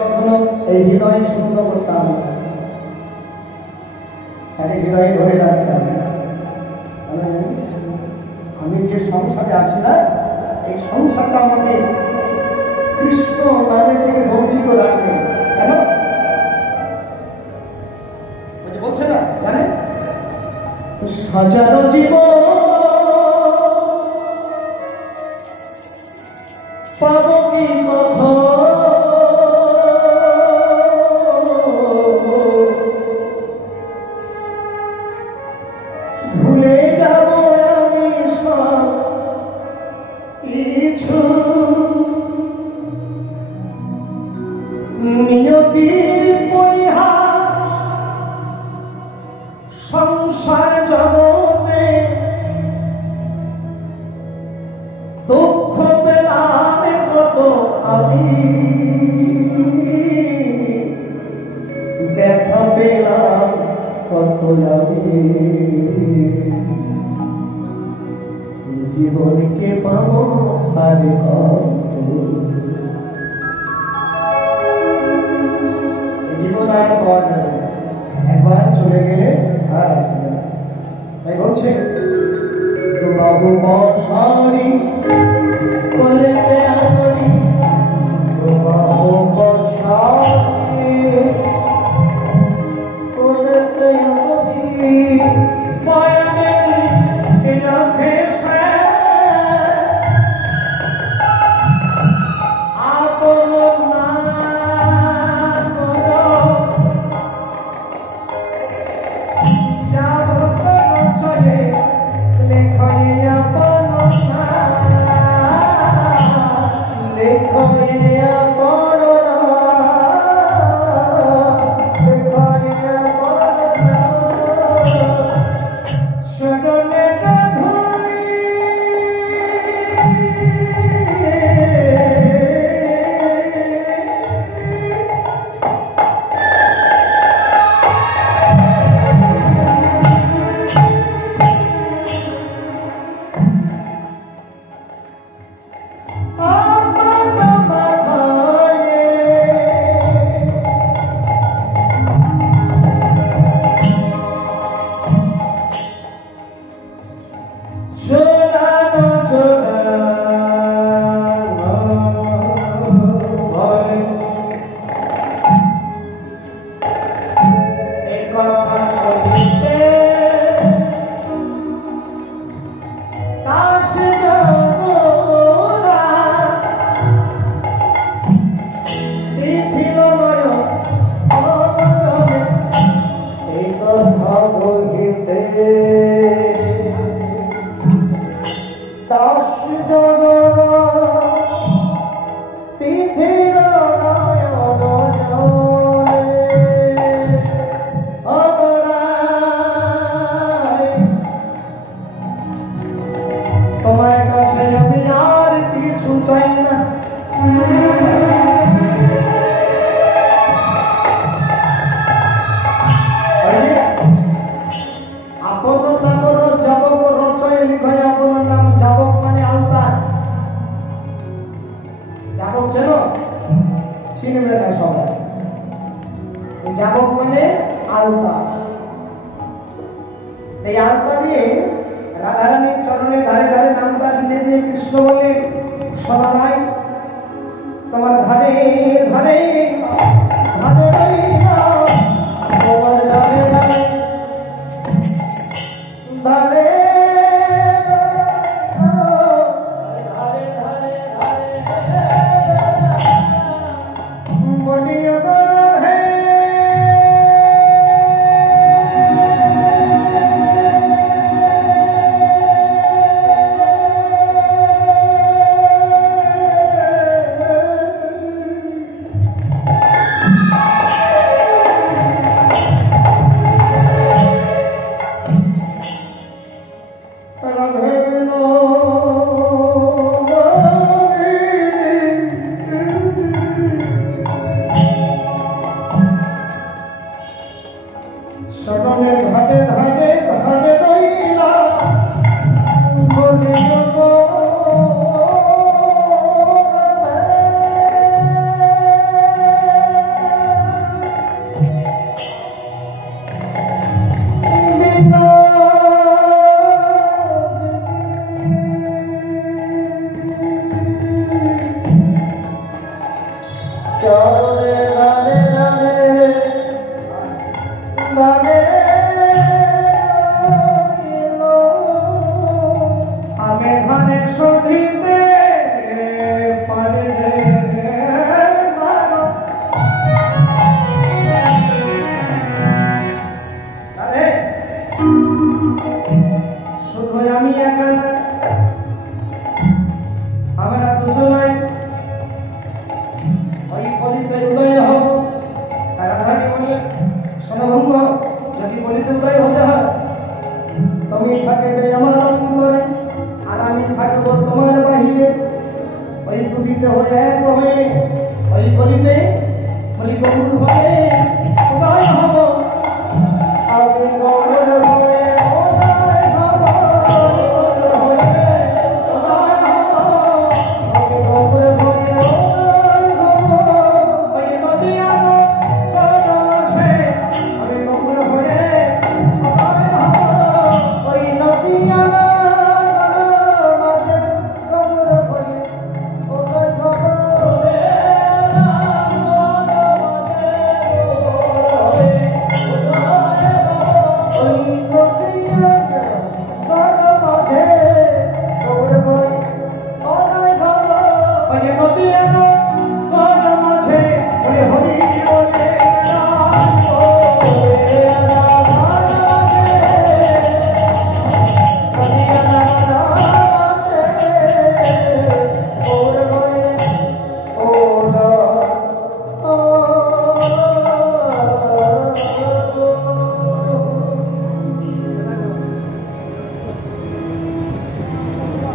কখনো এই হৃদয় শূন্য করতাম, হৃদয় ধরে রাখতাম। আমি যে সংসারে আছি না, এই সংসারটা আমাকে কৃষ্ণ নামের থেকে বঞ্চিত রাখবে। কেন বলছে না জানেন? সাজানো জীবন পাবো কি কথা, ভুলে যাব আমি সব কিছু, নিয়তির পরিহাস সংসার জগতে, দুঃখ পেলাম কত আমি, ব্যথা পেলাম কত আমি, জীবনকে পাবো আরে জীবন আর পাওয়া যাবে না, একবার চলে গেলে আর আসবে না। তাই বলছে তো বাবু বসারি করতে আরি, তো বাবু বসারি করতে আরি, মায়ানে রাখে তোমার কাছে আমি আর কিছু চাই না, আপন নামর যাবক রচয় লিখায়, আপন নাম যাবক মানে আলতা। যাবক ছিল চিনবে না সবাই, যাবক মানে আলতা। এই আলতা দিয়ে রাধারানীর চরণে ধারে ধারে নামটা লিখে দিয়ে কৃষ্ণ বলে, সদাই তোমার ধারে ধারে ধারে তোমার ধারে ধারে ধারে থাকে এটাই আমার